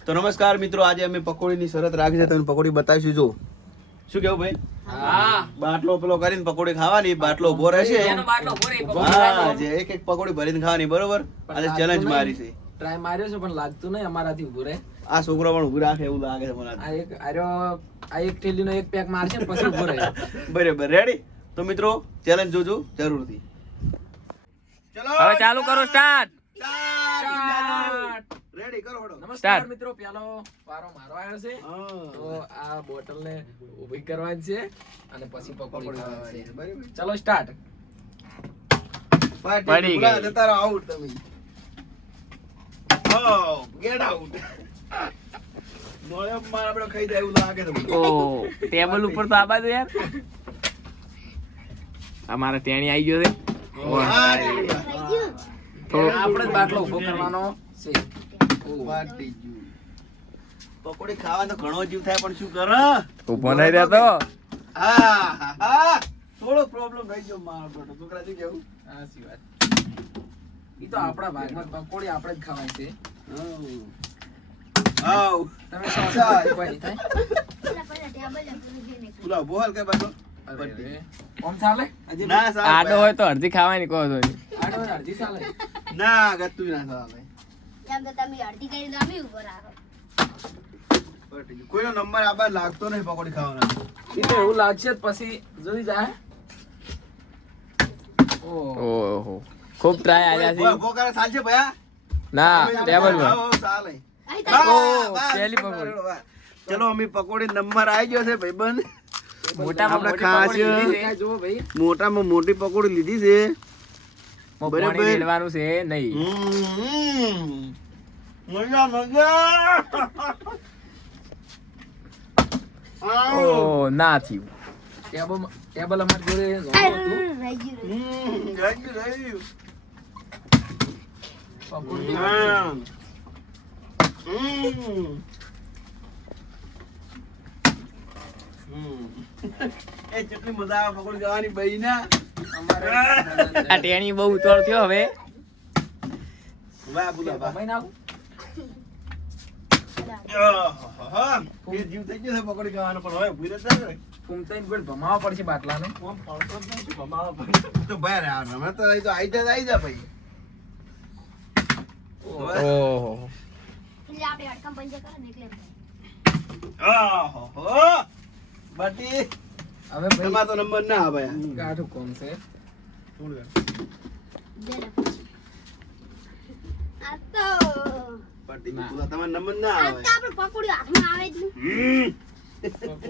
તો નમસ્કાર મિત્રો, આજે અમે પકોડીની શરત રાખી છે. તમને પકોડી બતાવીશું. જો શું કેવું ભાઈ? હા, બાટલો પેલો કરીને પકોડી ખાવાની. બાટલો ઉભો રહેશે. એનો બાટલો ભરી હા, જે એક એક પકોડી ભરીને ખાવાની. બરોબર? આજે ચેલેન્જ મારી છે. ટ્રાય માર્યો છે પણ લાગતું નહીં અમારાથી ઊભું રહે. આ છોકરો પણ ઉભી રાખે એવું લાગે છે મને. આ એક થેલીનો એક પેક મારશે ને પછી ઊભો રહે. બરાબર, રેડી? તો મિત્રો ચેલેન્જ જોજો જરૂરથી. ચલો હવે ચાલુ કરો, સ્ટાર્ટ. રેડી કરો હડો. નમસ્કાર Start. મિત્રો, પેલો વારો મારો આવ્યો છે. હા. તો આ બોટલને ઊભી કરવાની છે અને પછી પકોડી પકોડી ખાવાની છે. બરાબર. ચલો સ્ટાર્ટ. પાર્ટી પૂરા જતા રહો, આઉટ તમે. Oh, get out. મોળે માર આપણે ખાઈ જાય એવું લાગે છે મને. ઓ ટેબલ ઉપર તો આ બાજુ યાર. અમારે ટેણી આવી ગયો છે. હા, આપણે જ બાટલો ઊભો કરવાનો છે. Party Jew. પકોડી ખાવાનો તો ઘણો જીવ થાય પણ શું કર? ઉભો નહીં રહેતો. હા, થોડો પ્રોબ્લેમ થઈ ગયો મારો બેટો. છોકરાજી કેવું? સાચી વાત. ઈ તો આપણા ભાગમાં પકોડી આપણે જ ખાવાની છે. આવ. તમે સાચા ભાઈ થાય. બોલા બોલ કે બાટલો. અરે, ઓમ ચાલે? હજી ના સાહેબ. આડો હોય તો અડધી ખાવાની કહો છો. આડો હોય અડધી ચાલે. ના ગતું ના સાહેબ. કોઈનો નંબર આબા લાગતો નહીં પકોડી ખાવાનો. ઈ તો એવું લાગશે જ પછી જોઈ જાય. ઓહો, ખૂબ ટ્રાય આવ્યા છે. ઉભો કરે ચાલશે ભયા? ના, ટેબલ પર. હા, ચાલે. પહેલી પકોડી. ચલો અમે પકોડી નંબર આવી ગયો છે ભાઈબંધ. મોટામાં આપણે મોટી ખાસ પકોડી લીધી છે. આ જુઓ ભાઈ. મોટામાં મોટી પકોડી લીધી છે. પાણી બરાબર. રેડવાનું છે નહીં. મજા મજા. ઓ ના થયું. ટેબલ અમારી જોડે નહોતું. રહ્યું. પકોડી એ કેટલી મજા આવે પકોડી ખાવાની ભાઈ ના. આ ટેણી બહુ ઉતાવળ થયો હવે. વાહ બોલા વાહ. અમાય નાખું? એ જીવ થઈ ગયો છે પકોડી ખાવાનો પણ હવે ભૂઈ રહેતા ને. ફૂમતાઈને ગોળ ભમાવવા પડશે બાટલાને. તો ભાઈ રે અમે તો આઈ જા ભાઈ. ઓહો, બાટી હવે ભાઈ તમારો તો નંબર ના આવે. કાઠું કોણ છે? બાટી તમારો નંબર ના આવે.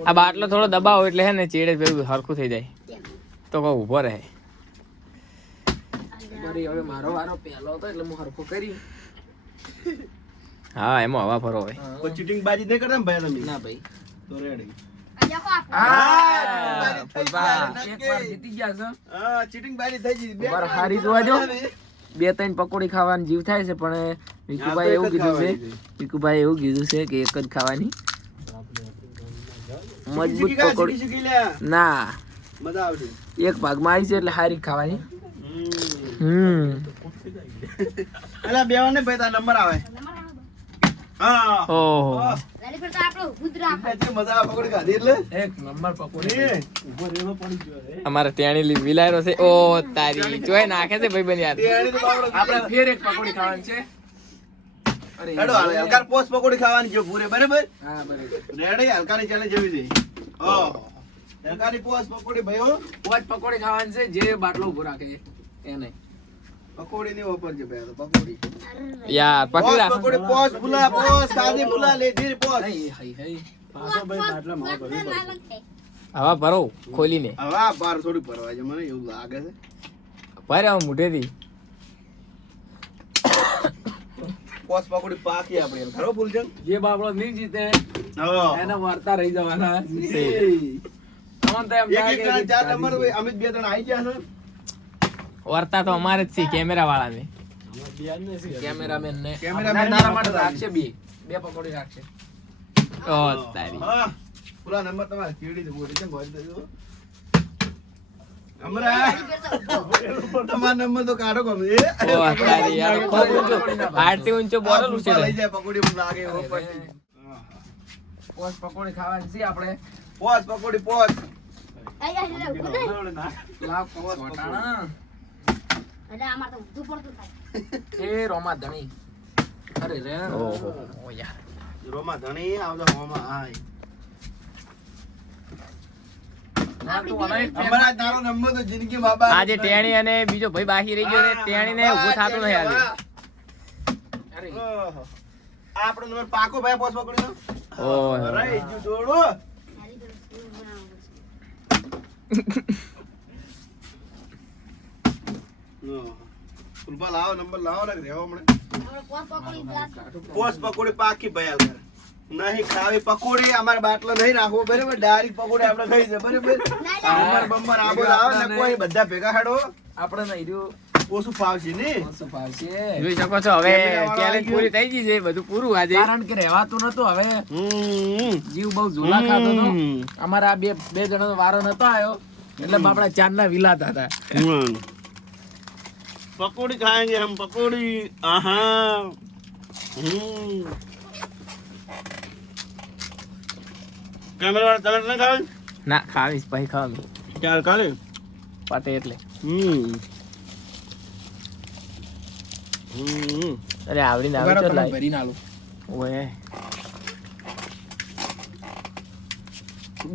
આ બાટલો થોડો દબાવો એટલે હે ને ચેડે પેલું હરખું થઈ જાય તો કહું ઉભો રહે. મારી હવે મારો વારો પહેલો હતો એટલે હું હરખું કરી. હા, એમાં હવા ભરો હોય. કોઈ ચીટિંગ બાજી નહીં કરતા ને ભાઈ તમે? ના ભાઈ. તો રેડી. એકવાર જીતી ગયા છો. હા, ચીટિંગ બાજી થઈ ગઈ. બે વાર હારી જોવા જો. 2-3 પકોડી ખાવાની જીવ થાય છે પણ વિકુભાઈ એવું કીધું છે કે એક જ ખાવાની. મજબૂત પકોડી ના, મજા આવશે. એક ભાગમાં આવી છે એટલે હારી ખાવાની. અલા બેવાને ભાઈ તારો નંબર આવે. હા. ઓહો, એટલે મજા આવે પકોડી ખાધી એટલે. એક નંબર પકોડી. ઉભો રેલો પડી ગયો રે. અમારે ટેણી વિલાયરો છે. ઓ તારી જોઈ નાખે છે ભાઈ બન યાર. તેણી તો બાવળો આપણે ફેર એક પકોડી ખાવાની છે. અરે હેડો હાલો, હલકાર પોસ્ટ પકોડી ખાવાની જો પૂરે બરાબર. હા બરાબર. રેડી હલકાની ચેલેન્જ જેવી છે. ઓહો. હલકાની પોસ્ટ પકોડી ભાઈઓ. પોચ પકોડી ખાવાની છે જે બાટલો ઉભો રાખે એને. પકોડી ની ઓફર છે ભાઈ, તો પકોડી. યાર પકડી પોસ્ટ રાખો. પકોડી પોસ્ટ ભૂલા પોસ્ટ સાદી ભૂલા લેધી પોસ્ટ. હઈ હઈ હઈ. હવા ભરો ખોલીને. હવે આ બાર થોડી પરવા છે મને એવું લાગે છે. ભરે આવું મોઢેથી. પોસ્ટ પકોડી પાકી આપણી ખરો ભૂલજન. જે બાબળો નહીં જીતે હા. એને વાર્તા રહી જવાના. તમને તો એમ એક થાય એક કે જણા ચાર નંબર હોય, અમે બે જણા આવી ગયા છે. વર્તા તો અમારે જ છે કેમેરા વાળાને. કેમેરામેન ને કેમેરામેન તારા માટે રાખશે બે પકોડી રાખશે. ઓ તારી. હા. પૂરા નંબર તમારે કેડી દે બોડી છે મોજ દેજો. હમણાં તમારો નંબર તો કાઢો ગમે એ ઓ તારી યાર ખૂબ ઊંચો આરતી ઊંચો બોટલ લઈ ઉછેડે જાય પકોડી મને લાગે એવો પછી. પોચ પકોડી ખાવાની છે આપણે. પોચ પકોડી પોચ લાવ વટાણા. એ રોમા ધણી. અરે રે. ઓહો ઓ યાર રોમા ધણી આવજો હોમાં આય. ના તું બનાવી હમણાં તારો નંબર તો જિંદગી બાબા આજે ટેણી અને બીજો ભાઈ બાકી રહી ગયો ને ટેણીને ઊભું થાતું નહીં આજે. અરે ઓહો. આપણો નંબર પાકો ભાઈ પોચ પકોડી નો ઓહો. રહી ગયું જોડો. ફૂલબા લાવો નંબર લાવો ને રહેવો હમણે. પોચ પકોડી પાકી ભયા ઘર નહીં ખાવી પકોડી અમારે બાટલો નહીં રાખવો બરાબર ડાયરેક્ટ પકોડી આપણે ખાઈ છે બરાબર નંબર બંબર આબો લાવો ને કોઈ બધા ભેગા હાડો આપણે નહીં રહ્યું ઓછું ફાવશે ને ઓછું ફાવશે. જોઈ શકો છો હવે ચેલેન્જ પૂરી થઈ ગઈ છે બધું પૂરું આજે. કારણ કે રહેવાતું નતું. હવે જીવ બહુ ઝોલા ખાતો હતો. અમારા બે જણાનો વારો નતો આવ્યો એટલે આપણા ચાંદના વિલાતા હતા. પકોડી ખાएंगे हम पकोड़ी आहा कैमरा वाला तलत ना खावे ના ખાવીશ પછી ખાવી ચાલ કાલે પતે એટલે અરે આવડીને આવી તો લાઈ ભરી નાલું. ઓય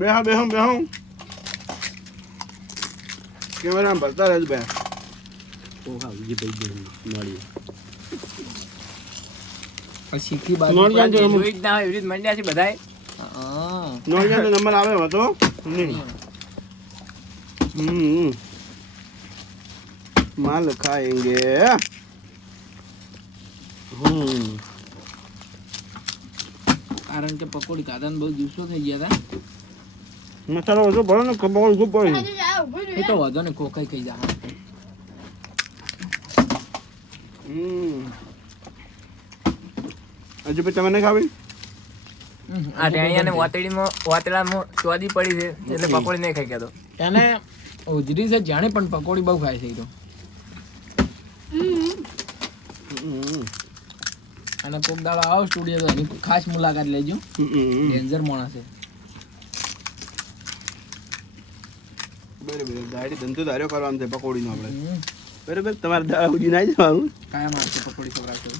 બેહો બેહો બેહો કેમેરા માં ભરતા રહેજો બે ઓહા જે ભાઈ મળી શીખી બાજુ નોંધ જે જોઈ જ ના હોય એવી રીત મંડ્યા છે બધાય. નોંધ તો નંબર આવે હતો माल खाएंगे કારણ કે પકોડી ખાધા ને બહુ દિવસો થઈ ગયા હતા. मसाला वैसे बड़ा ना कबाड़ को पड़ी એ તો વધો ને કોકાઈ ખાઈ જા. હજુ પછી તમે નહીં ખાવી આ ટેણીયાને વાતેડામાં સ્વાદી પડી છે એટલે પકોડી નહીં ખાઈ ગયો. એને ઉજરી છે જાણે પણ પકોડી બહુ ખાય છે. એ તો અને કોક દાડો આવો સ્ટુડિયો તો એની ખાસ મુલાકાત લેજો. ડેન્જર માણસ છે. બરાબર ગાડી ધંધો ધાર્યો કરવાનો છે પકોડીનો આપણે બરાબર તમારે દાળ ઉજી નાઈ જવાનું કાયમ આવશે પકોડી ખવડાવશે.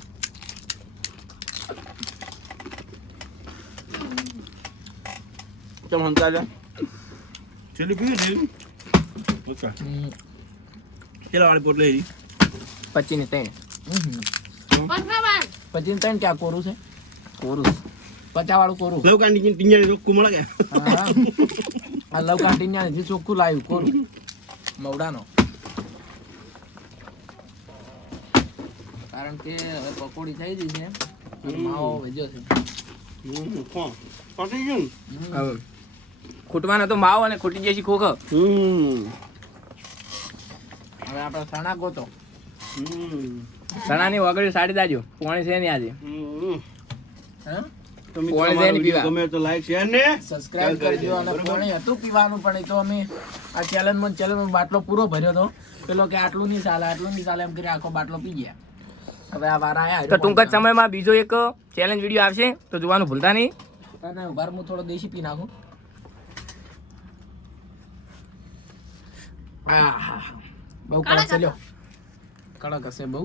ચમ હંતાજા ચલી પીએ છે ઓકે ચલા વાળી પોટ લઈ 25 ને 3 પછી તને ક્યાં કોરું છે? કોરું 50 વાળું કોરું. લવ કાંડી ટિંજાની રોક કુમળા કે હા. આ લવ કાંટીન્યા થી ચોખ્ખું લાવ્યું કોરું મવડાનો. કારણ કે હવે પકોડી થઈ ગઈ છે અને માવો વેજો છે. કોણ પાટી ગયું હવે ખૂટવાનો તો માવ અને ખૂટી જશે ખોખ. હવે આપણે સણા ગોતો. ચણાની વગડી સાડી દાજો પોણી છે ને આજે હા તમે પોણી છે ને પીવા. ગમે તો લાઈક શેર ને સબસ્ક્રાઇબ કરજો. અને પાણી હતું પીવાનું પણ એ તો અમે આ ચેલેન્જમાં બાટલો પૂરો ભર્યો હતો. પેલો કે આટલું નહીં ચાલે એમ કરી આખો બાટલો પી ગયા. હવે આ વાર આયા તો ટૂંક જ સમયમાં બીજો એક ચેલેન્જ વિડીયો આવશે તો જોવાનું ભૂલતા નહીં. અને ઉભાર હું થોડો દેશી પી નાખું. આહા બહુ કડક છે લ્યો. કડક હશે બહુ.